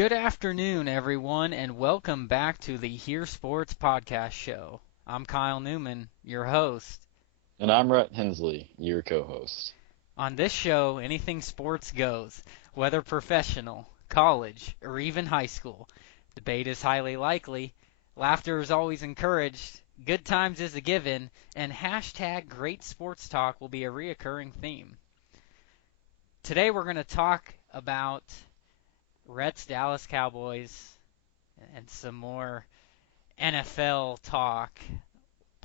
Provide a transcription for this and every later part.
Good afternoon, everyone, and welcome back to the HearSports podcast show. I'm Kyle Newman, your host. And I'm Rhett Hensley, your co-host. On this show, anything sports goes, whether professional, college, or even high school. Debate is highly likely, laughter is always encouraged, good times is a given, and hashtag great sports talk will be a reoccurring theme. Today we're going to talk about Rhett's Dallas Cowboys and some more NFL talk,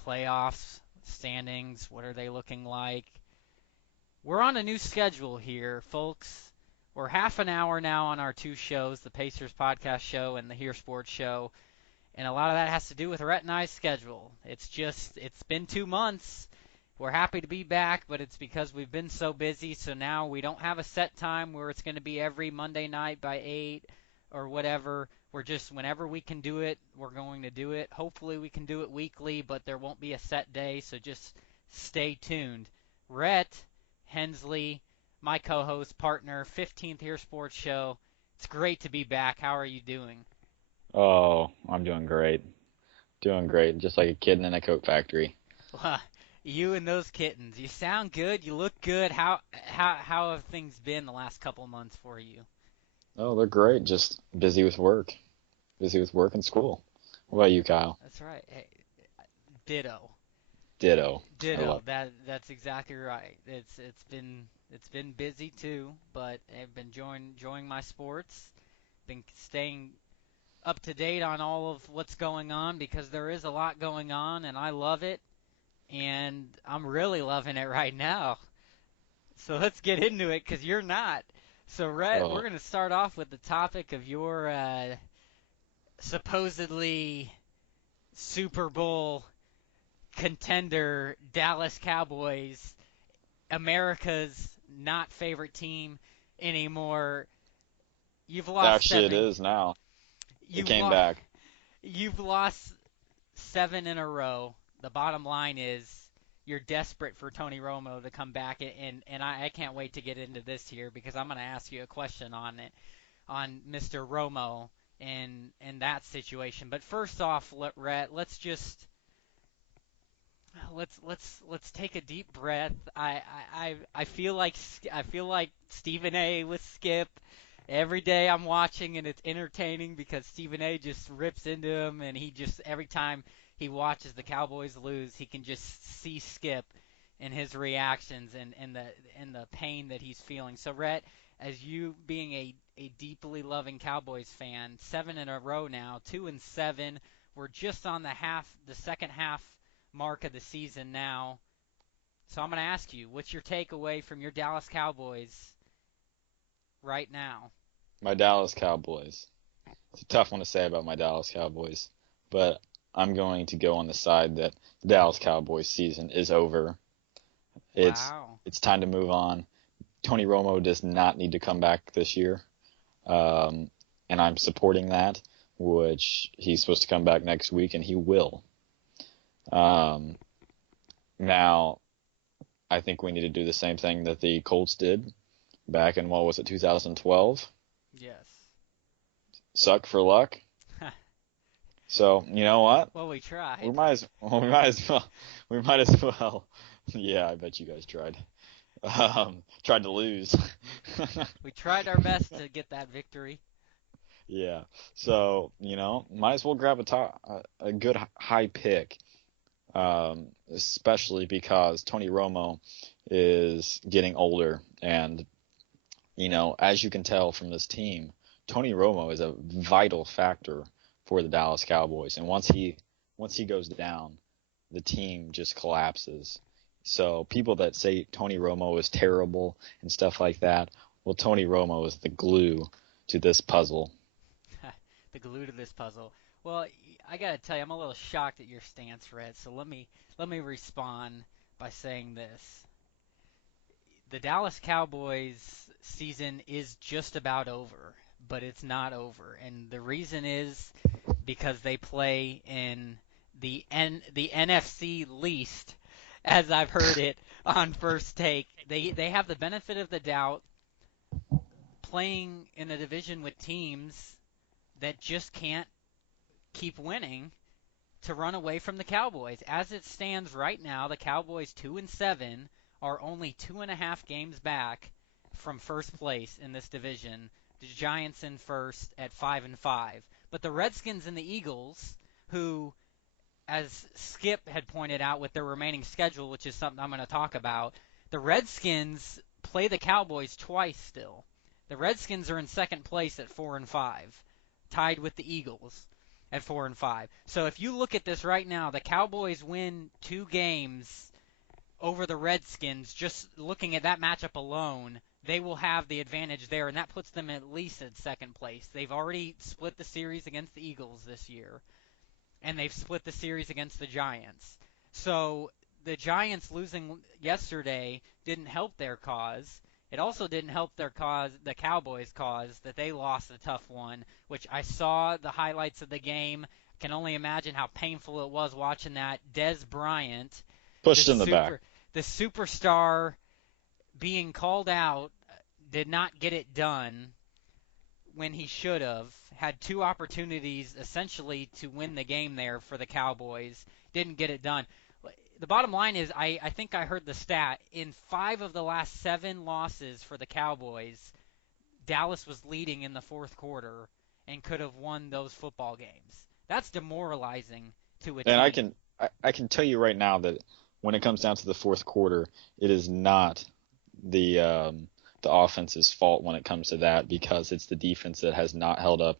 playoffs, standings, what are they looking like? We're on a new schedule here, folks. We're half an hour now on our two shows, the Pacers podcast show and the Hear Sports show, and a lot of that has to do with Rhett and I's schedule. It's been 2 months. We're happy to be back, but it's because we've been so busy, so now we don't have a set time where it's going to be every Monday night by 8 or whatever. We're just, whenever we can do it, we're going to do it. Hopefully we can do it weekly, but there won't be a set day, so just stay tuned. Rhett Hensley, my co-host, partner, 15th Here Sports Show. It's great to be back. How are you doing? Oh, I'm doing great. Doing great, just like a kid in a Coke factory. You and those kittens. You sound good. You look good. How have things been the last couple of months for you? Oh, they're great, just busy with work. Busy with work and school. What about you, Kyle? That's right. Hey, ditto. Ditto. I Ditto. love That's exactly right. It's been busy too, but I've been enjoying my sports. Been staying up to date on all of what's going on because there is a lot going on and I love it and I'm really loving it right now. So let's get into it because you're not. So it. Rhett, we're Oh, going to start off with the topic of your supposedly Super Bowl contender Dallas Cowboys, America's not favorite team anymore. You've lost actually, it seven. is now. It You've came lost. back. You've lost seven in a row. The bottom line is you're desperate for Tony Romo to come back, and I can't wait to get into this here because I'm going to ask you a question on it, on Mr. Romo and that situation. But first off, Rhett, let's take a deep breath. I feel like Stephen A. with Skip. Every day I'm watching and it's entertaining because Stephen A. just rips into him and he just every time he watches the Cowboys lose, he can just see Skip and his reactions and the pain that he's feeling. So Rhett, as you being a deeply loving Cowboys fan, 7 in a row now, 2-7. We're just on the second half mark of the season now. So I'm going to ask you, what's your takeaway from your Dallas Cowboys right now? My Dallas Cowboys. It's a tough one to say about my Dallas Cowboys, but I'm going to go on the side that the Dallas Cowboys season is over. It's Wow. it's time to move on. Tony Romo does not need to come back this year. Um, and I'm supporting that, which he's supposed to come back next week, and he will. Um, now, I think we need to do the same thing that the Colts did back in, what was it, 2012? Yes. Suck for luck. So, you know what? Well, we We tried. might as well, we might as well, we might as well. Yeah, I bet you guys tried. Tried to lose. We tried our best to get that victory. Yeah. So, might as well grab a good high pick, especially because Tony Romo is getting older. And, as you can tell from this team, Tony Romo is a vital factor for the Dallas Cowboys. And once he goes down, the team just collapses. So people that say Tony Romo is terrible and stuff like that, well, Tony Romo is the glue to this puzzle. The glue to this puzzle. Well, I got to tell you, I'm a little shocked at your stance, Red. So let me respond by saying this. The Dallas Cowboys season is just about over, but it's not over. And the reason is because they play in the NFC least, as I've heard it on First Take. They have the benefit of the doubt playing in a division with teams that just can't keep winning to run away from the Cowboys. As it stands right now, the Cowboys 2-7 are only 2.5 games back from first place in this division. The Giants in first at 5-5. But the Redskins and the Eagles, who, as Skip had pointed out with their remaining schedule, which is something I'm going to talk about, the Redskins play the Cowboys twice still. The Redskins are in second place at 4-5, tied with the Eagles at 4-5. So if you look at this right now, the Cowboys win 2 games over the Redskins. Just looking at that matchup alone, they will have the advantage there, and that puts them at least in second place. They've already split the series against the Eagles this year, and they've split the series against the Giants. So the Giants losing yesterday didn't help their cause. It also didn't help their cause, the Cowboys' cause, that they lost a tough one, which I saw the highlights of the game. Can only imagine how painful it was watching that. Des Bryant, the Pushed in the back. super, the superstar, being called out, did not get it done when he should have. Had 2 opportunities essentially to win the game there for the Cowboys. Didn't get it done. The bottom line is, I think I heard the stat. In 5 of the last 7 losses for the Cowboys, Dallas was leading in the fourth quarter and could have won those football games. That's demoralizing to a And I team. can I can tell you right now that when it comes down to the fourth quarter, it is not the offense's fault when it comes to that because it's the defense that has not held up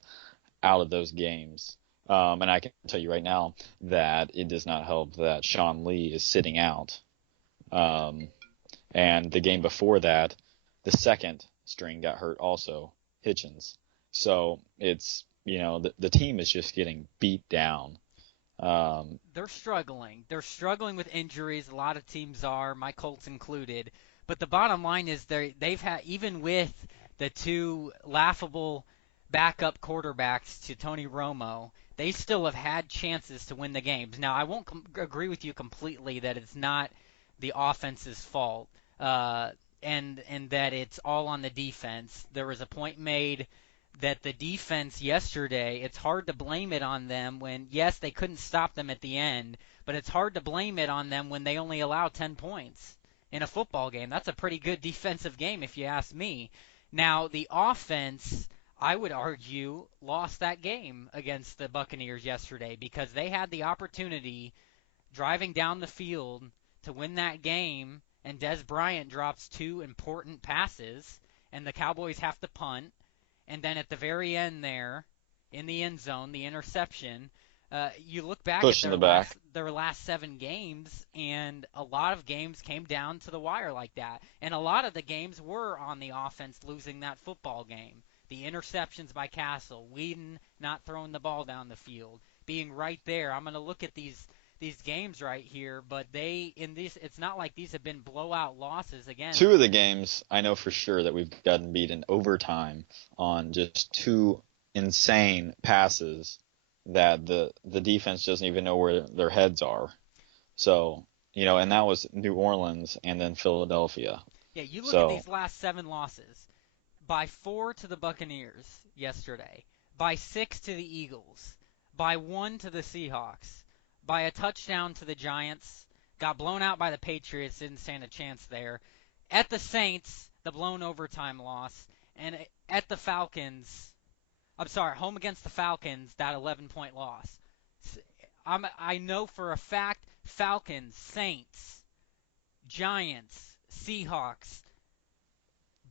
out of those games. And I can tell you right now that it does not help that Sean Lee is sitting out. Um, and the game before that, the second string got hurt also, Hitchens. So it's, the team is just getting beat down. Um, They're struggling. They're struggling with injuries. A lot of teams are, my Colts included. But the bottom line is they've had, even with the 2 laughable backup quarterbacks to Tony Romo, they still have had chances to win the games. Now, I won't agree with you completely that it's not the offense's fault, uh, and that it's all on the defense. There was a point made that the defense yesterday, it's hard to blame it on them when, yes, they couldn't stop them at the end, but it's hard to blame it on them when they only allow 10 points in a football game. That's a pretty good defensive game if you ask me. Now, the offense, I would argue, lost that game against the Buccaneers yesterday because they had the opportunity driving down the field to win that game, and Des Bryant drops 2 important passes, and the Cowboys have to punt. And then at the very end there, in the end zone, the interception. You look back at Push in the back. their last 7 games, and a lot of games came down to the wire like that. And a lot of the games were on the offense losing that football game. The interceptions by Castle, Whedon not throwing the ball down the field, being right there. I'm going to look at these games right here, but it's not like these have been blowout losses again. Two of the games I know for sure that we've gotten beat in overtime on just 2 insane passes that the defense doesn't even know where their heads are. So, and that was New Orleans and then Philadelphia. Yeah, you look at So, these last 7 losses. By 4 to the Buccaneers yesterday, by 6 to the Eagles, by 1 to the Seahawks, by a touchdown to the Giants, got blown out by the Patriots, didn't stand a chance there. At the Saints, the blown overtime loss, and at the Falcons, I'm sorry, home against the Falcons, that 11-point loss. I know for a fact Falcons, Saints, Giants, Seahawks,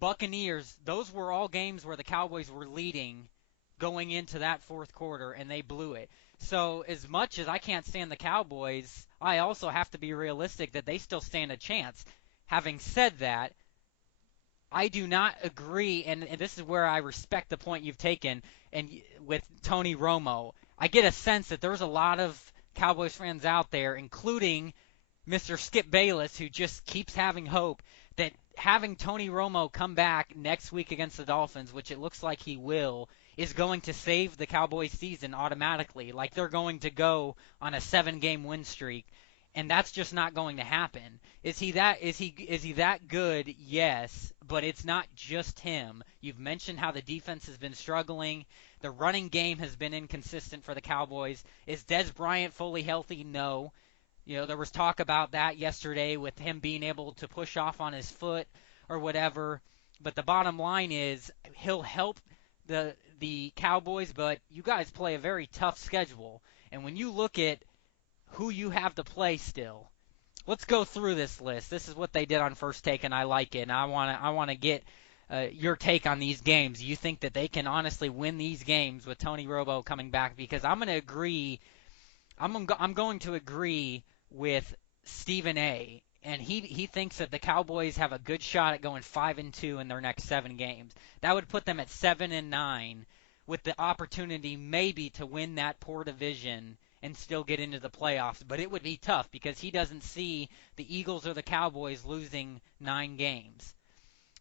Buccaneers, those were all games where the Cowboys were leading going into that fourth quarter, and they blew it. So as much as I can't stand the Cowboys, I also have to be realistic that they still stand a chance. Having said that, I do not agree, and this is where I respect the point you've taken, and with Tony Romo. I get a sense that there's a lot of Cowboys fans out there, including Mr. Skip Bayless, who just keeps having hope that having Tony Romo come back next week against the Dolphins, which it looks like he will, is going to save the Cowboys season automatically. Like they're going to go on a 7-game win streak, and that's just not going to happen. Is he that good? Yes, but it's not just him. You've mentioned how the defense has been struggling. The running game has been inconsistent for the Cowboys. Is Des Bryant fully healthy? No. There was talk about that yesterday with him being able to push off on his foot or whatever. But the bottom line is he'll help the Cowboys, but you guys play a very tough schedule. And when you look at who you have to play still, let's go through this list. This is what they did on First Take, and I like it. And I want to get your take on these games. You think that they can honestly win these games with Tony Romo coming back? Because I'm going to agree. I'm going to agree with Stephen A. And he thinks that the Cowboys have a good shot at going 5-2 in their next 7 games. That would put them at 7-9, with the opportunity maybe to win that poor division and still get into the playoffs. But it would be tough because he doesn't see the Eagles or the Cowboys losing 9 games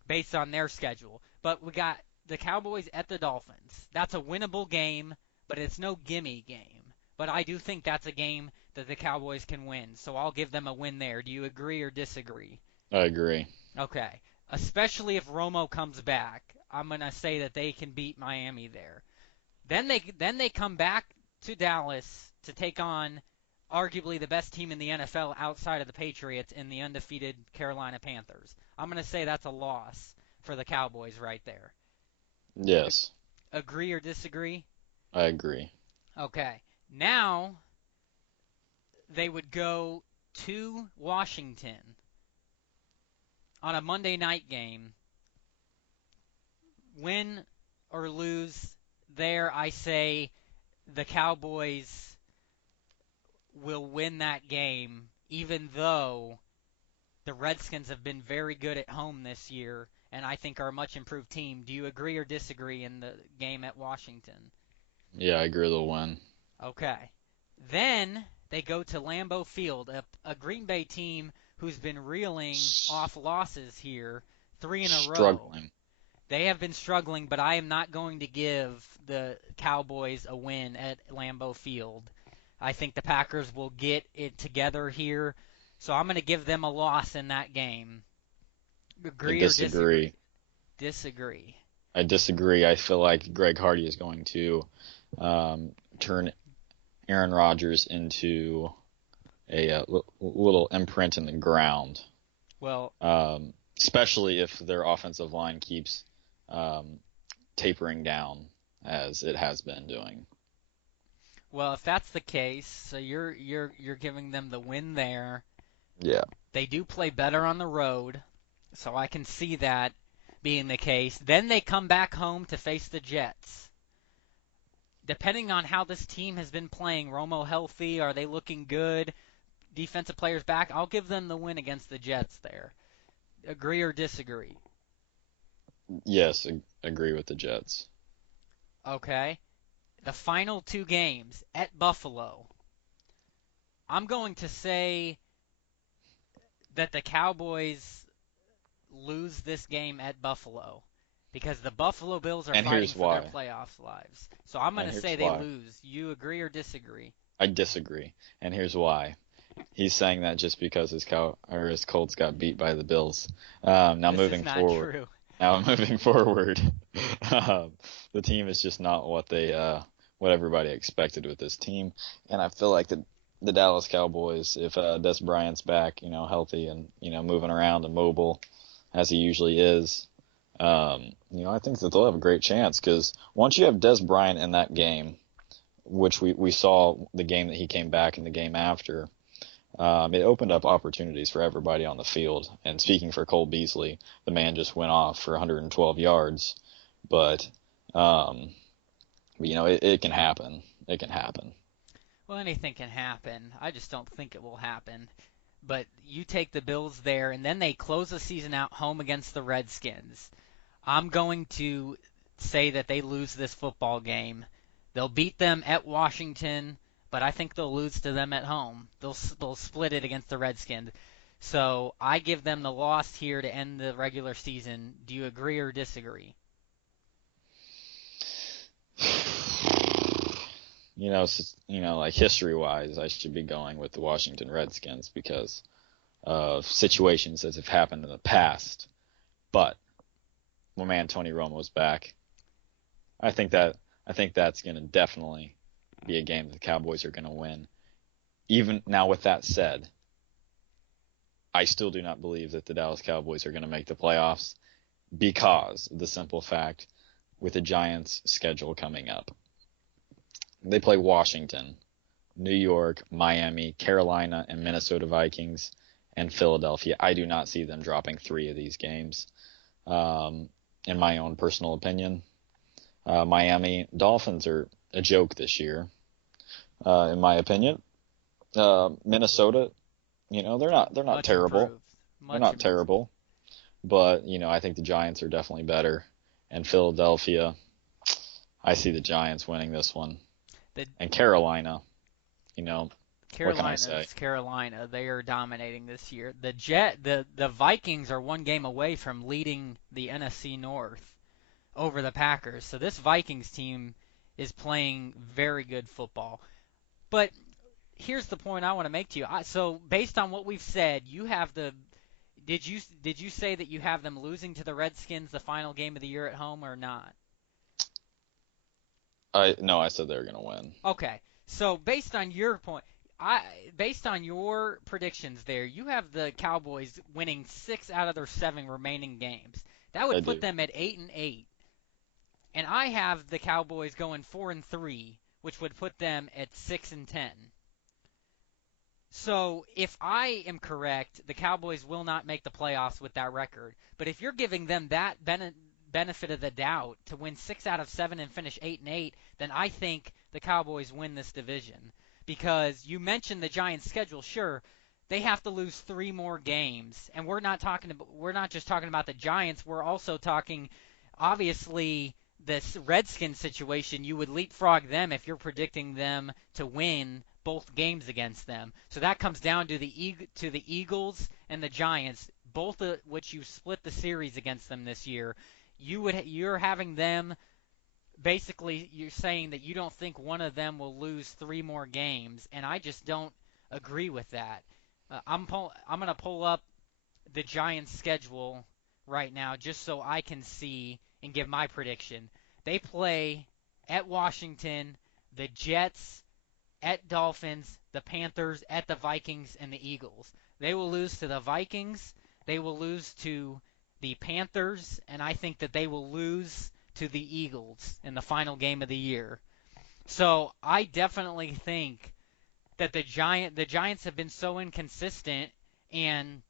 based on their schedule. But we got the Cowboys at the Dolphins. That's a winnable game, but it's no gimme game. But I do think that's a game that the Cowboys can win, so I'll give them a win there. Do you agree or disagree? I agree. Okay. Especially if Romo comes back, I'm going to say that they can beat Miami there. Then they come back to Dallas to take on arguably the best team in the NFL outside of the Patriots in the undefeated Carolina Panthers. I'm going to say that's a loss for the Cowboys right there. Yes, Agree or disagree? I agree. Okay. Now they would go to Washington on a Monday night game. Win or lose there, I say the Cowboys will win that game, even though the Redskins have been very good at home this year and I think are a much improved team. Do you agree or disagree in the game at Washington? Yeah, I agree they'll win. Okay. Then they go to Lambeau Field, a Green Bay team who's been reeling off losses here, 3 in a row. Struggling. They have been struggling, but I am not going to give the Cowboys a win at Lambeau Field. I think the Packers will get it together here, so I'm going to give them a loss in that game. Agree I or disagree? disagree. Disagree. I disagree. I feel like Greg Hardy is going to turn Aaron Rodgers into a little imprint in the ground. Well, Especially if their offensive line keeps tapering down as it has been doing. well, if that's the case, so you're giving them the win there. Yeah. They do play better on the road, so I can see that being the case. Then they come back home to face the Jets. Depending on how this team has been playing, Romo healthy, are they looking good? Defensive players back, I'll give them the win against the Jets there. Agree or disagree? Yes, agree with the Jets. Okay. The final 2 games at Buffalo. I'm going to say that the Cowboys lose this game at Buffalo because the Buffalo Bills are And fighting here's for why. their playoff lives. So I'm going And to here's say they why. lose. You agree or disagree? I disagree. And here's why. He's saying that just because his Colts got beat by the Bills. Now This moving is not forward. true. Now moving forward, the team is just not what everybody expected with this team, and I feel like the Dallas Cowboys, if Des Bryant's back, healthy and moving around and mobile as he usually is, I think that they'll have a great chance because once you have Des Bryant in that game, which we saw the game that he came back and the game after. It opened up opportunities for everybody on the field. And speaking for Cole Beasley, the man just went off for 112 yards. But it can happen. It can happen. Well, anything can happen. I just don't think it will happen. But you take the Bills there, and then they close the season out home against the Redskins. I'm going to say that they lose this football game. They'll beat them at Washington, but I think they'll lose to them at home. They'll split it against the Redskins. So I give them the loss here to end the regular season. Do you agree or disagree? Like history-wise, I should be going with the Washington Redskins because of situations that have happened in the past. But my man Tony Romo's back. I think that I think that's going to definitely be a game that the Cowboys are going to win. Even now, with that said, I still do not believe that the Dallas Cowboys are going to make the playoffs because of the simple fact with the Giants' schedule coming up. They play Washington, New York, Miami, Carolina, and Minnesota Vikings, and Philadelphia. I do not see them dropping 3 of these games, in my own personal opinion. Miami Dolphins are a joke this year, in my opinion. Minnesota, they're not Much terrible. improved. They're Much not improved. terrible, but I think the Giants are definitely better. And Philadelphia, I see the Giants winning this one. The And Carolina, you know, what can I say? Carolina's Carolina. They are dominating this year. The Vikings are one game away from leading the NFC North over the Packers. So this Vikings team is playing very good football. But here's the point I want to make to you. So based on what we've said, you have the did you say that you have them losing to the Redskins the final game of the year at home or not? No, I said they're gonna win. Okay. So based on your point, I based on your predictions there, you have the Cowboys winning 6 out of their 7 remaining games. That I would put do. them at 8-8. And I have the Cowboys going 4-3, which would put them at 6-10. So if I am correct, the Cowboys will not make the playoffs with that record. But if you're giving them that benefit of the doubt to win 6 out of 7 and finish 8-8, then I think the Cowboys win this division. Because you mentioned the Giants' schedule, sure, they have to lose 3 more games, and we're not just talking about the Giants. We're also talking, obviously, this Redskins situation. You would leapfrog them if you're predicting them to win both games against them. So that comes down to the Eagles and the Giants, both of which you split the series against them this year. You're having them basically. You're saying that you don't think one of them will lose 3 more games, and I just don't agree with that. I'm gonna pull up the Giants' schedule right now just so I can see and give my prediction. They play at Washington, the Jets, at Dolphins, the Panthers, at the Vikings, and the Eagles. They will lose to the Vikings. They will lose to the Panthers, and I think that they will lose to the Eagles in the final game of the year. So I definitely think that the Giants have been so inconsistent, and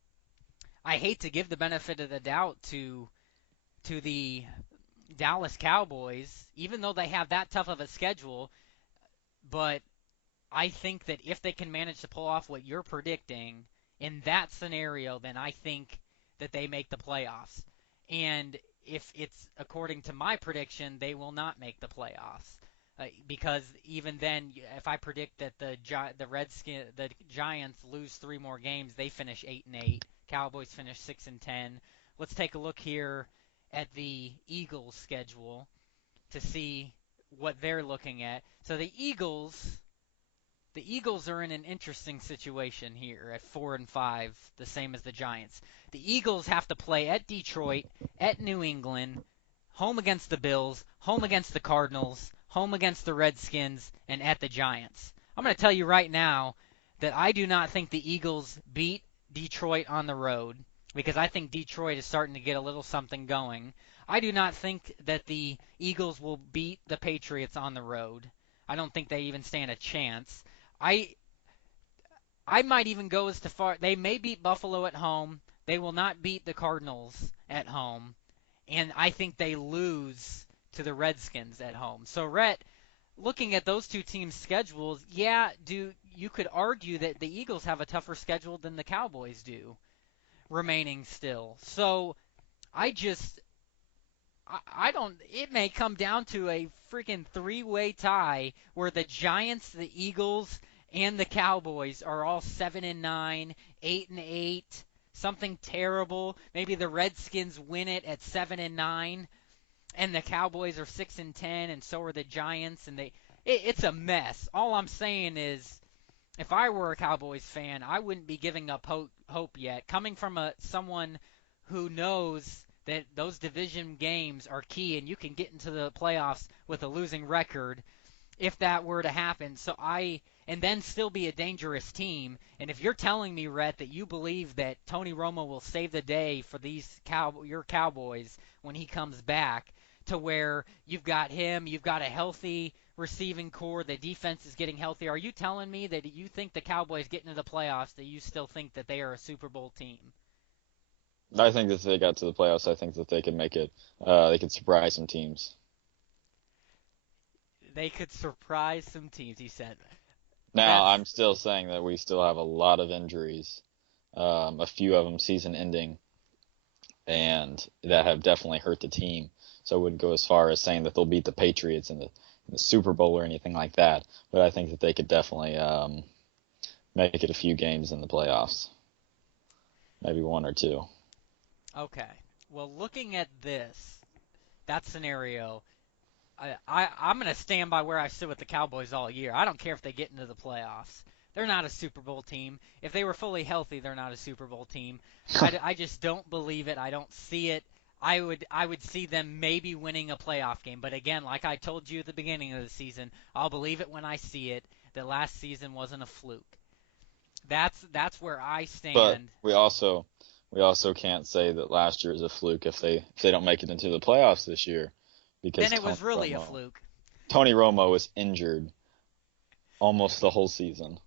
I hate to give the benefit of the doubt to the Dallas Cowboys, even though they have that tough of a schedule. But I think that if they can manage to pull off what you're predicting in that scenario, then I think that they make the playoffs. And if it's according to my prediction, they will not make the playoffs. Because even then, if I predict that the Giants lose 3 more games, they finish 8-8. Cowboys finish 6-10. Let's take a look here at the Eagles' schedule to see what they're looking at. So the Eagles are in an interesting situation here at 4-5, the same as the Giants. The Eagles have to play at Detroit, at New England, home against the Bills, home against the Cardinals, home against the Redskins, and at the Giants. I'm going to tell you right now that I do not think the Eagles beat Detroit on the road because I think Detroit is starting to get a little something going. I do not think that the Eagles will beat the Patriots on the road. I don't think they even stand a chance. I I might even go as to far they may beat Buffalo at home. They will not beat the Cardinals at home, and I think they lose to the Redskins at home. So Rhett, looking at those two teams' schedules, yeah, do you could argue that the Eagles have a tougher schedule than the Cowboys do remaining still. So I just I don't. It may come down to a freaking three-way tie where the Giants, the Eagles, and the Cowboys are all 7-9, 8-8, something terrible. Maybe the Redskins win it at 7-9, and the Cowboys are 6-10, and so are the Giants, and it's a mess. All I'm saying is, if I were a Cowboys fan, I wouldn't be giving up hope yet. Coming from someone who knows that those division games are key, and you can get into the playoffs with a losing record if that were to happen. And then still be a dangerous team. And if you're telling me, Rhett, that you believe that Tony Romo will save the day for your Cowboys when he comes back, to where you've got him, you've got a healthy receiving core, the defense is getting healthier. Are you telling me that you think the Cowboys get into the playoffs, that you still think that they are a Super Bowl team? I think that if they got to the playoffs, I think that they could make it. They could surprise some teams. They could surprise some teams, he said. Now, That's I'm still saying that we still have a lot of injuries, a few of them season-ending, and that have definitely hurt the team. So I wouldn't go as far as saying that they'll beat the Patriots in the Super Bowl or anything like that. But I think that they could definitely make it a few games in the playoffs, maybe one or two. okay. Well, looking at that scenario, I'm going to stand by where I stood with the Cowboys all year. I don't care if they get into the playoffs. They're not a Super Bowl team. If they were fully healthy, they're not a Super Bowl team. I just don't believe it. I don't see it. I would see them maybe winning a playoff game. But again, like I told you at the beginning of the season, I'll believe it when I see it. That last season wasn't a fluke. That's where I But stand. we also can't say that last year is a fluke if they don't make it into the playoffs this year, because Then it was really a fluke. Tony Romo was injured almost the whole season,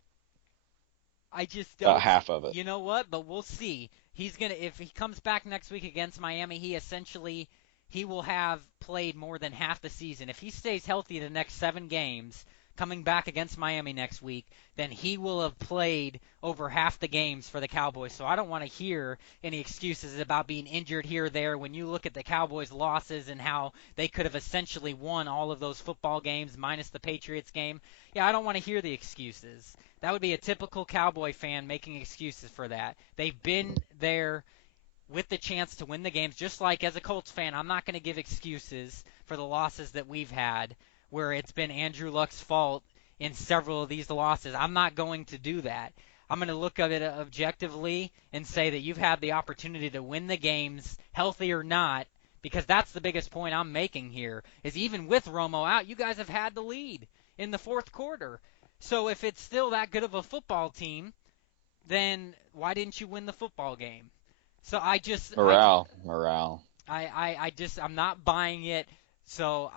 I just about don't. half of it. You know what? But we'll see. If he comes back next week against Miami, he will have played more than half the season. If he stays healthy the next 7 games, coming back against Miami next week, then he will have played over half the games for the Cowboys. So I don't want to hear any excuses about being injured here or there. When you look at the Cowboys' losses and how they could have essentially won all of those football games minus the Patriots game, yeah, I don't want to hear the excuses. That would be a typical Cowboy fan making excuses for that. They've been there with the chance to win the games, just like as a Colts fan, I'm not going to give excuses for the losses that we've had where it's been Andrew Luck's fault in several of these losses. I'm not going to do that. I'm going to look at it objectively and say that you've had the opportunity to win the games, healthy or not, because that's the biggest point I'm making here, is even with Romo out, you guys have had the lead in the fourth quarter. So if it's still that good of a football team, then why didn't you win the football game? So Morale. I'm not buying it. So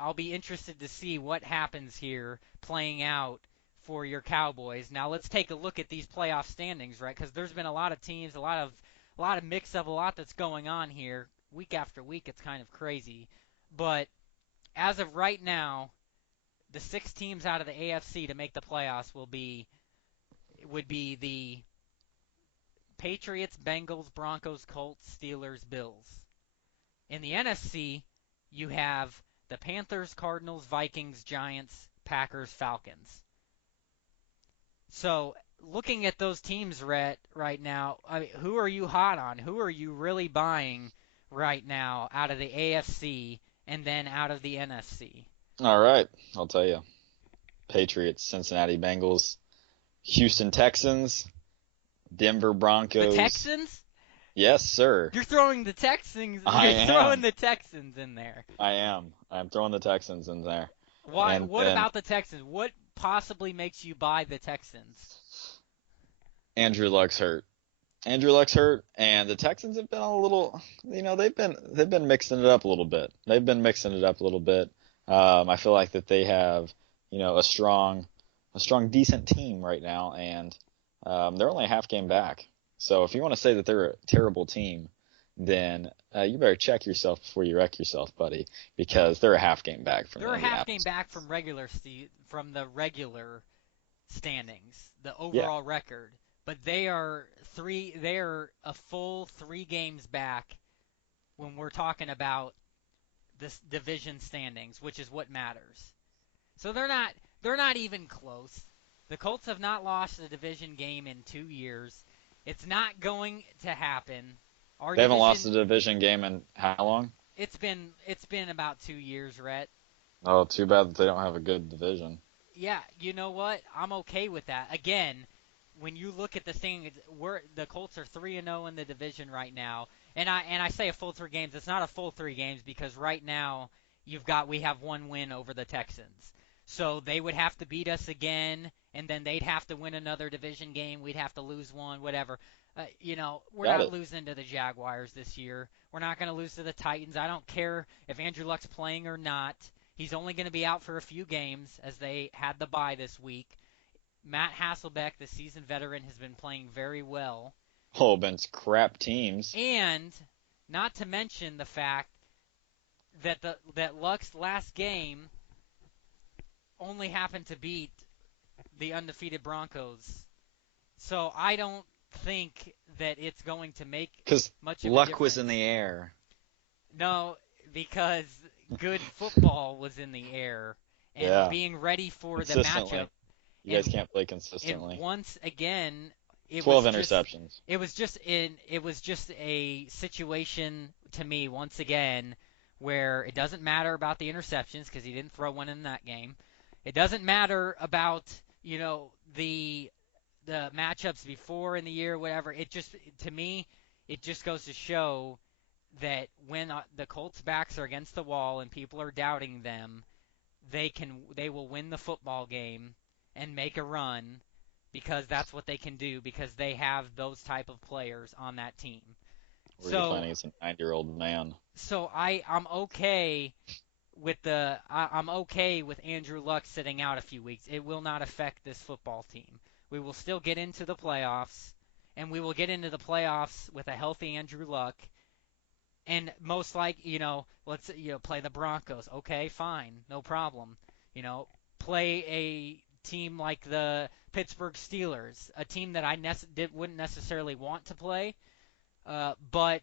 I'll be interested to see what happens here playing out for your Cowboys. Now let's take a look at these playoff standings, right? Because there's been a lot of teams, a lot of mix up, a lot that's going on here week after week. It's kind of crazy, but as of right now, the 6 teams out of the AFC to make the playoffs would be the Patriots, Bengals, Broncos, Colts, Steelers, Bills. In the NFC, you have the Panthers, Cardinals, Vikings, Giants, Packers, Falcons. So, looking at those teams right now, who are you hot on? Who are you really buying right now out of the AFC and then out of the NFC? All right, I'll tell you. Patriots, Cincinnati Bengals, Houston Texans, Denver The Broncos. Texans? Yes, sir. You're throwing the Texans. I You're throwing am. the Texans in there. I am. I'm throwing the Texans in there. Why? And What then about the Texans? What possibly makes you buy the Texans? Andrew Luck's hurt. Andrew Luck's hurt, and the Texans have been a little, they've been mixing it up a little bit. They've been mixing it up a little bit. I feel like that they have, a strong, decent team right now, and they're only a half game back. So if you want to say that they're a terrible team, then you better check yourself before you wreck yourself, buddy, because they're a half game back from the They're a half game Indianapolis. back from the regular standings, the Yeah, overall record, but they are three. They are a full 3 games back when we're talking about this division standings, which is what matters. So they're not even close. The Colts have not lost a division game in 2 years. It's not going to happen. Our they haven't lost a division, division game in how long? it's been about 2 years, Rhett. Oh, too bad that they don't have a good division. Yeah, you know what? I'm okay with that. Again, when you look at the thing, the Colts are 3-0 in the division right now, And I say a full 3 games. It's not a full 3 games because right now we have one win over the Texans. So they would have to beat us again, and then they'd have to win another division game. We'd have to lose one, whatever. We're Got not it. losing to the Jaguars this year. We're not going to lose to the Titans. I don't care if Andrew Luck's playing or not. He's only going to be out for a few games as they had the bye this week. Matt Hasselbeck, the seasoned veteran, has been playing very well. Oh, against crap teams. And not to mention the fact that Luck's last game only happened to beat the undefeated Broncos. So I don't think that it's going to make Because much of a luck was in difference. the air. No, because good football was in the air and Yeah, being ready for the consistently. matchup. You guys And can't play and consistently. once again, it 12 was just interceptions. it was just a situation to me once again where it doesn't matter about the interceptions because he didn't throw one in that game. It doesn't matter about the matchups before in the year, whatever. It just to me it just goes to show that when the Colts' backs are against the wall and people are doubting them, they will win the football game and make a run because that's what they can do because they have those type of players on that team. Where you're So playing against a 9-year-old man. I'm okay with I'm okay with Andrew Luck sitting out a few weeks. It will not affect this football team. We will still get into the playoffs, and we will get into the playoffs with a healthy Andrew Luck. And most like, let's play the Broncos. Okay, fine, no problem. You know, play a team like the Pittsburgh Steelers, a team that wouldn't necessarily want to play, but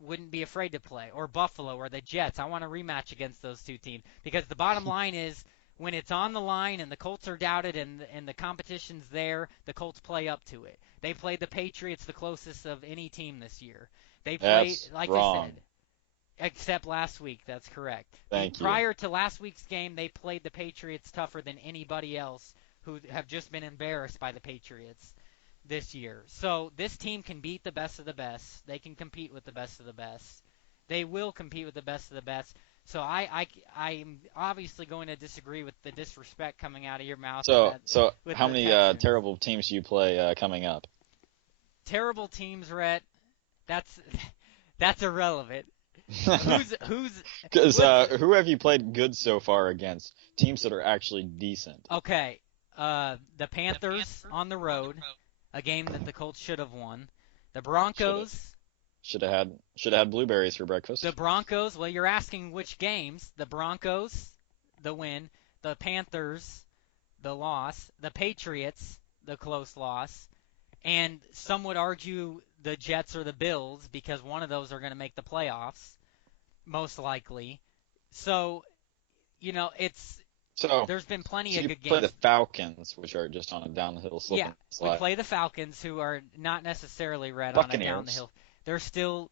wouldn't be afraid to play, or Buffalo or the Jets. I want a rematch against those two teams because the bottom line is when it's on the line and the Colts are doubted and the competition's there, the Colts play up to it. They played the Patriots the closest of any team this year. They played, That's like I said, wrong. except last week. That's correct. Thank you. Prior to last week's game, they played the Patriots tougher than anybody else who have just been embarrassed by the Patriots this year. So this team can beat the best of the best. They can compete with the best of the best. They will compete with the best of the best. So I'm obviously going to disagree with the disrespect coming out of your mouth with So with how the many Texans. terrible teams do you play coming up? Terrible teams, Rhett. That's that's irrelevant. Who's Because what's who have you played good so far against? Teams that are actually decent. okay? The Panthers on the road, a game that the Colts should have won. The Should have Broncos, should have had blueberries for the breakfast. Broncos. Well, you're asking which games? The Broncos, the win. The Panthers, the loss. The Patriots, the close loss. And some would argue the Jets or the Bills because one of those are going to make the playoffs, most likely. So, it's So there's been plenty so of you good play the games. Falcons, which are just on a downhill slip Yeah, and we slide. play the Falcons, who are not necessarily red on a down the Buccaneers hill. They're still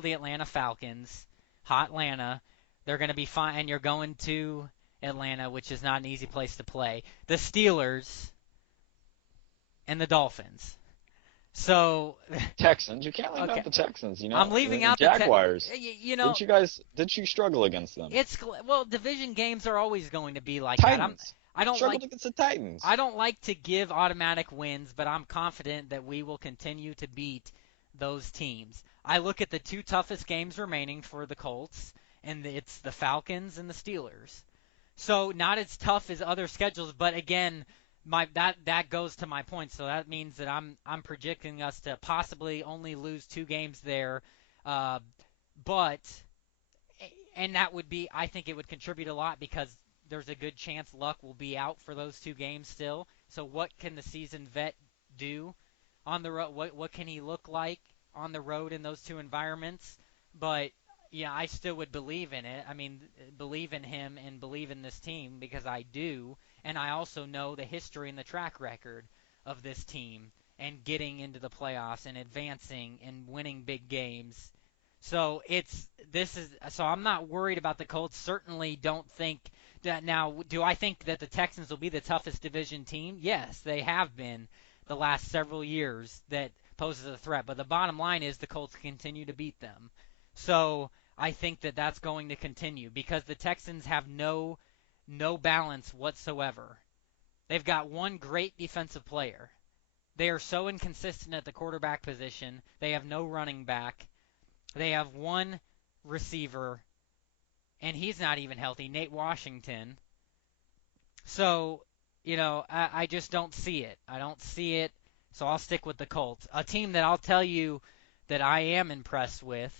the Atlanta Falcons, hot Atlanta. They're going to be fine, and you're going to Atlanta, which is not an easy place to play. The Steelers and the Dolphins. So, Texans. You can't leave okay, out the Texans. I'm leaving And out Jaguars. you know, Didn't you struggle against them? well, division games are always going to be like that. Titans. I don't like Struggled against the Titans. I don't like to give automatic wins, but I'm confident that we will continue to beat those teams. I look at the two toughest games remaining for the Colts, and it's the Falcons and the Steelers. So not as tough as other schedules, but again, that goes to my point. So that means that I'm projecting us to possibly only lose 2 games there, uh, but and that would be I think it would contribute a lot because there's a good chance Luck will be out for those 2 games still. So what can the seasoned vet do on the road? What can he look like on the road in those two environments? But yeah, I still would believe in it. I mean, believe in him and believe in this team because I do, and I also know the history and the track record of this team and getting into the playoffs and advancing and winning big games. So I'm not worried about the Colts. Certainly don't think that now. Do I think that the Texans will be the toughest division team? Yes, they have been the last several years. poses a threat. But the bottom line is the Colts continue to beat them. So I think that that's going to continue because the Texans have no balance whatsoever. They've got one great defensive player. They are so inconsistent at the quarterback position. They have no running back. They have one receiver, and he's not even healthy, Nate Washington. So, I just don't see it. I don't see it, so I'll stick with the Colts. A team that I'll tell you that I am impressed with,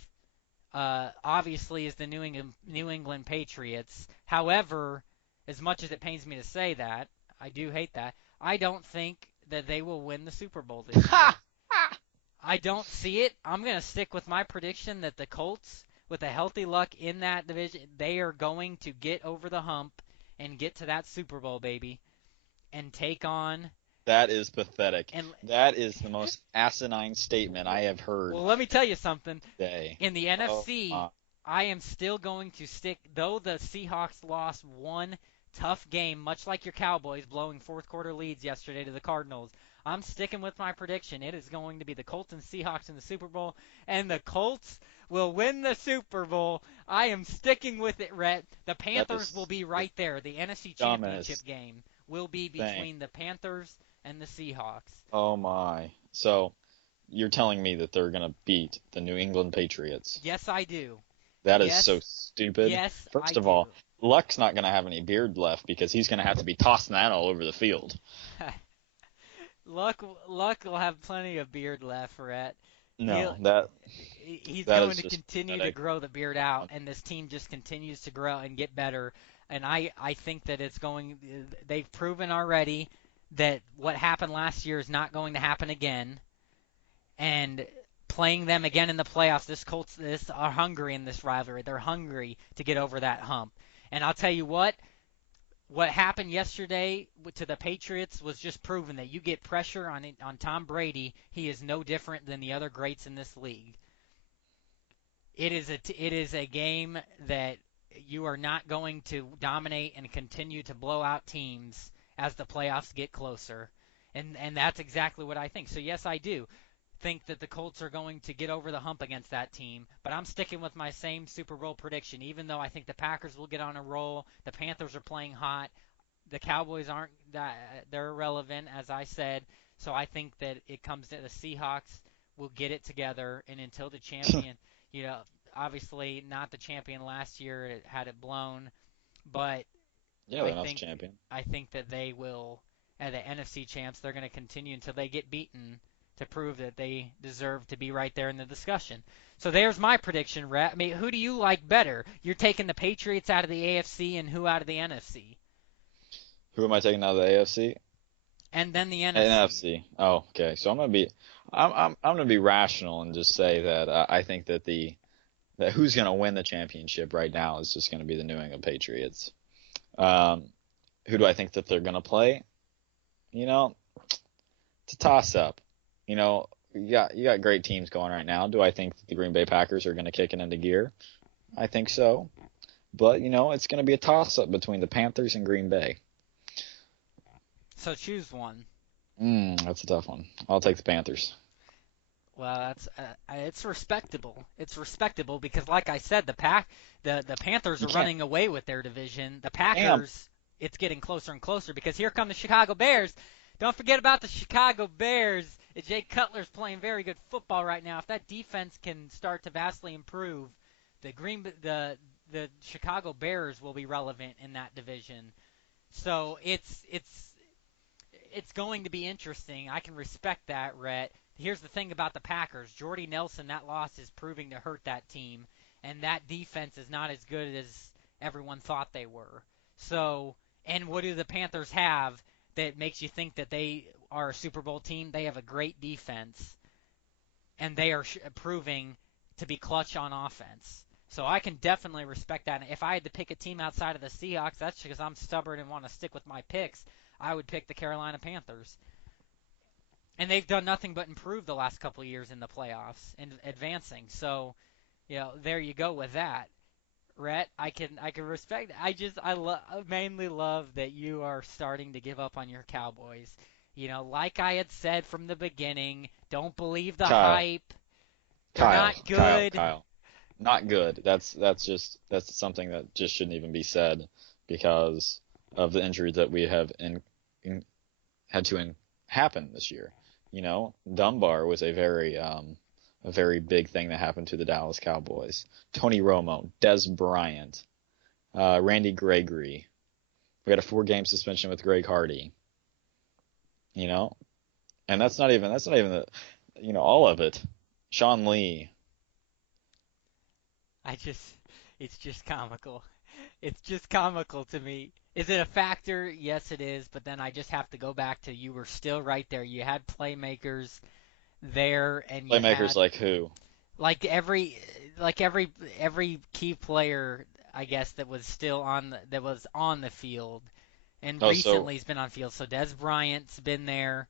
obviously, is the New England Patriots. However, as much as it pains me to say that, I do hate that, I don't think that they will win the Super Bowl this year. I don't see it. I'm going to stick with my prediction that the Colts, with a healthy luck in that division, they are going to get over the hump and get to that Super Bowl, baby, and take on That is pathetic. and That is the most asinine statement I have heard well, let me tell you something. today. In the Oh, NFC, I am still going to stick, though the Seahawks lost one tough game, much like your Cowboys blowing fourth quarter leads yesterday to the Cardinals. I'm sticking with my prediction. It is going to be the Colts and Seahawks in the Super Bowl, and the Colts will win the Super Bowl. I am sticking with it, Rhett. The that Panthers will is be the right there. The NFC Championship dumbest game will be thing. between the Panthers and the Seahawks. Oh my. So you're telling me that they're gonna beat the New England Patriots? Yes, I do. That is so Yes, stupid. yes, I First of do. all, Luck's not gonna have any beard left because he's gonna have to be tossing that all over the field. Luck will have plenty of beard left, Rhett. He'll No, he's that going is to just continue to pathetic. grow the beard out, and this team just continues to grow and get better. And I think that it's going. They've proven already that what happened last year is not going to happen again. And playing them again in the playoffs, this are hungry in this rivalry. They're hungry to get over that hump. And I'll tell you what happened yesterday to the Patriots was just proven that you get pressure on Tom Brady, he is no different than the other greats in this league. It is a game that you are not going to dominate and continue to blow out teams as the playoffs get closer. And that's exactly what I think. So yes, I do think that the Colts are going to get over the hump against that team, but I'm sticking with my same Super Bowl prediction. Even though I think the Packers will get on a roll, the Panthers are playing hot, the Cowboys aren't that they're irrelevant, as I said. So I think that it comes to the Seahawks will get it together, and until the champion, you know, obviously not the champion last year, it had it blown, but Yeah, I they're not the think champion. I think that they will, at the NFC champs, they're going to continue until they get beaten to prove that they deserve to be right there in the discussion. So there's my prediction, Rhett. I mean, who do you like better? You're taking the Patriots out of the AFC and who out of the NFC? Who am I taking out of the AFC? And then the NFC. NFC. Oh, okay. So I'm gonna be rational and just say that I think that that who's gonna win the championship right now is just gonna be the New England Patriots. Um, who do I think that they're gonna play? You know, it's a toss up. You got great teams going right now. Do I think that the Green Bay Packers are gonna kick it into gear? I think so. But it's gonna be a toss up between the Panthers and Green Bay. So choose one. That's a tough one. I'll take the Panthers. Well, it's respectable. It's respectable because, like I said, the Panthers You are can't. running away with their division. The Damn. Packers, it's getting closer and closer because here come the Chicago Bears. Don't forget about the Chicago Bears. Jay Cutler's playing very good football right now. If that defense can start to vastly improve, the Chicago Bears will be relevant in that division. So it's going to be interesting. I can respect that, Rhett. Here's the thing about the Packers. Jordy Nelson, that loss is proving to hurt that team, and that defense is not as good as everyone thought they were. So, and what do the Panthers have that makes you think that they are a Super Bowl team? They have a great defense, and they are proving to be clutch on offense. So I can definitely respect that. And if I had to pick a team outside of the Seahawks, that's because I'm stubborn and want to stick with my picks. I would pick the Carolina Panthers. And they've done nothing but improve the last couple of years in the playoffs and advancing. So, there you go with that. Rhett, I can respect. I mainly love that you are starting to give up on your Cowboys. Like I had said from the beginning, don't believe the Kyle, hype. They're Kyle, not Kyle, good. Kyle. Not good. That's something that just shouldn't even be said because of the injuries that we have in had to happen this year. Dunbar was a very big thing that happened to the Dallas Cowboys. Tony Romo, Des Bryant, Randy Gregory. We had a 4-game suspension with Greg Hardy. You know, and that's not even the all of it. Sean Lee. I just, it's just comical. It's just comical to me. Is it a factor? Yes, it is. But then I just have to go back to you were still right there. You had playmakers there, and you Playmakers had like who? like every like every key player, I guess, that was on the field, and Oh, so recently he's been on field. So Des Bryant's been there.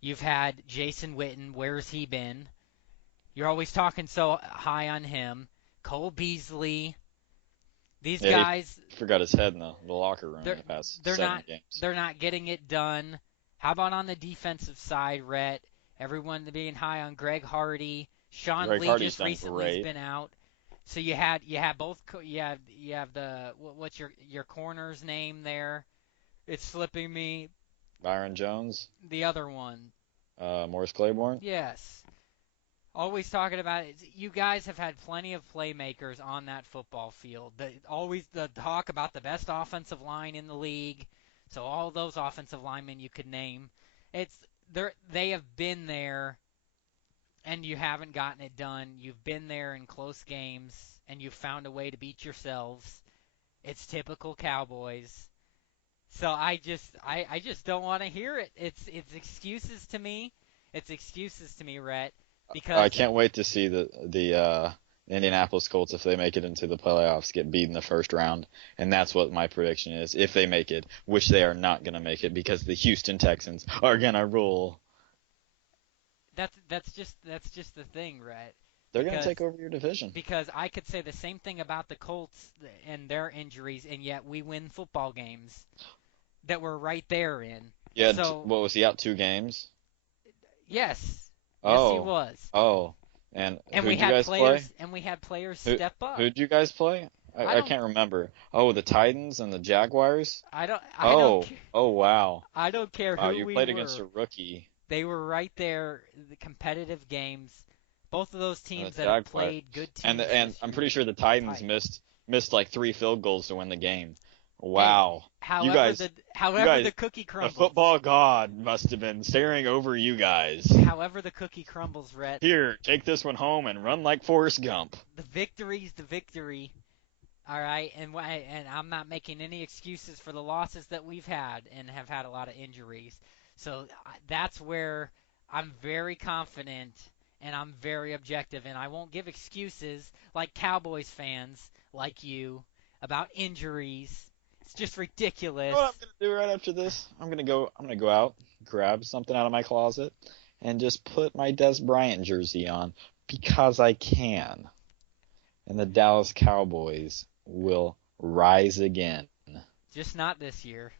You've had Jason Witten. Where's he been? You're always talking so high on him. Cole Beasley. These yeah, he guys, forgot his head in the locker room in they're the past they're seven not games. they're not getting it done. How about on the defensive side, Rhett? Everyone being high on Greg Hardy. Sean Greg Lee Hardy's just done recently has great. been out. So you had both you have the what's your corner's name there? It's slipping me. Byron Jones, The other one. Morris Claiborne. Yes. Always talking about it. You guys have had plenty of playmakers on that football field. Always the talk about the best offensive line in the league. So all those offensive linemen you could name, it's they have been there, and you haven't gotten it done. You've been there in close games, and you've found a way to beat yourselves. It's typical Cowboys. So I just don't want to hear it. It's excuses to me. It's excuses to me, Rhett, I because can't wait to see the Indianapolis Colts if they make it into the playoffs get beat in the first round, and that's what my prediction is if they make it, which they are not gonna make it because the Houston Texans are gonna rule. that's just the thing, right? They're gonna Because take over your division. because I could say the same thing about the Colts and their injuries, and yet we win football games that we're right there in. Yeah, So what was he out 2 games? yes, yes he Oh, was, oh, and and we who'd you had guys play? players Who step up. who'd you guys play? I I don't can't remember. Oh, the Titans and the Jaguars. I don't Oh, care. oh wow, I don't care wow, who you we played against were. a rookie. They were right there, the competitive games. Both of those And the teams that have Jaguars. played good And teams and this I'm pretty year, sure the the Titans Titans. missed like 3 field goals to win the game. Hey, Wow. You however guys the you however guys the cookie the crumbles, football god must have been staring over you guys. however the cookie crumbles, Rhett, Here, take this one home and run like Forrest Gump. the victory's the victory. All right, and I'm not making any excuses for the losses that we've had and have had a lot of injuries. So that's where I'm very confident and I'm very objective, and I won't give excuses like Cowboys fans like you about injuries. It's just You know ridiculous. what I'm gonna do right after this? I'm gonna go out, grab something out of my closet, and just put my Des Bryant jersey on because I can. And the Dallas Cowboys will rise again. Just not this year.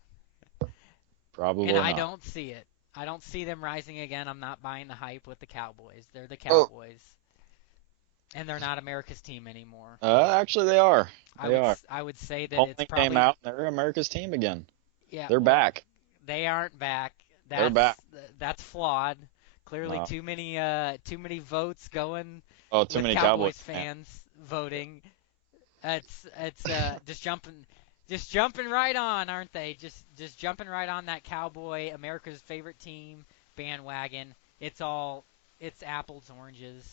And Probably I not. don't see it. I don't see them rising again. I'm not buying the hype with the Cowboys. They're the Oh, Cowboys, and they're not America's team anymore. actually they are. I They would are. I would say that it's Polling came probably out, and they're America's team again. yeah. They're Well, back. they aren't back. They're back. That's flawed. Clearly, No. too many votes going Oh, too with many Cowboys Cowboys fans. fans voting. It's just jumping right on, aren't they? Just jumping right on that Cowboy America's favorite team bandwagon. It's apples oranges,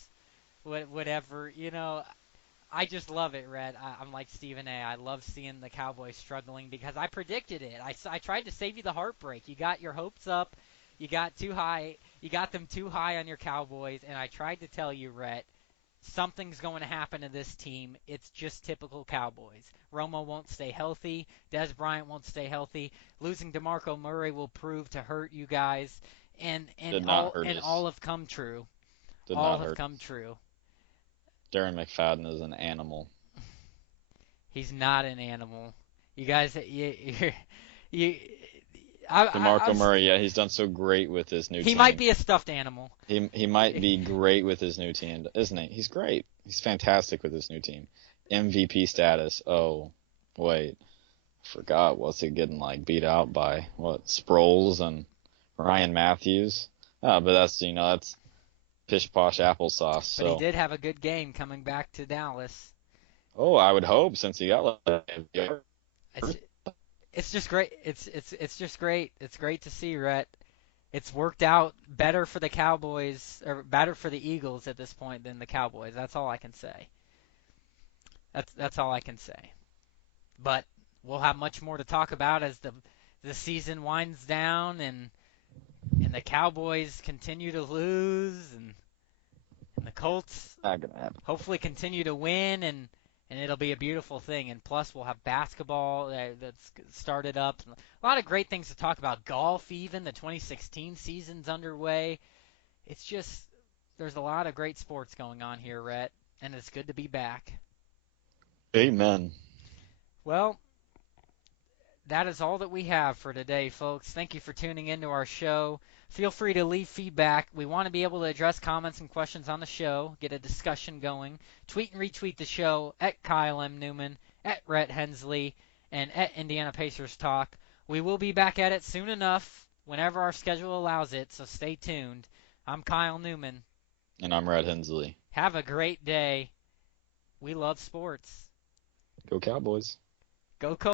whatever. I just love it, Red. I'm like Stephen A. I love seeing the Cowboys struggling because I predicted it. I tried to save you the heartbreak. You got your hopes up. You got too high. You got them too high on your Cowboys, and I tried to tell you, Rhett, something's going to happen to this team. It's just typical Cowboys. Romo won't stay healthy. Des Bryant won't stay healthy. Losing DeMarco Murray will prove to hurt you guys, and and Did not all hurt and us. all have come true. Did All not have hurt come us. true. Darren McFadden is an animal. He's not an animal. You guys, you, I DeMarco was, Murray, yeah, he's done so great with his new he might team. be a stuffed animal. He might be great with his new team, isn't he? He's great. He's fantastic with his new team. MVP status. Oh, wait, forgot. What's he getting like beat out by? What, Sproles and Ryan Matthews? But that's pish posh applesauce. But he So, did have a good game coming back to Dallas. oh, I would hope since he got like It's it's just great. It's just great. It's great to see, Rhett. It's worked out better for the Cowboys or better for the Eagles at this point than the Cowboys. That's all I can say. That's all I can say. But we'll have much more to talk about as the season winds down and the Cowboys continue to lose and the Colts not gonna happen. hopefully continue to win and it'll be a beautiful thing. And plus, we'll have basketball that's started up. A lot of great things to talk about. Golf, even the 2016 season's underway. It's just there's a lot of great sports going on here, Rhett, and it's good to be back. Amen. Well, that is all that we have for today, folks. Thank you for tuning into our show. Feel free to leave feedback. We want to be able to address comments and questions on the show, get a discussion going. Tweet and retweet the show at Kyle M. Newman, at Rhett Hensley, and at Indiana Pacers Talk. We will be back at it soon enough, whenever our schedule allows it, so stay tuned. I'm Kyle Newman. And I'm Red Hensley. Have a great day. We love sports. Go Cowboys. Go Cobra.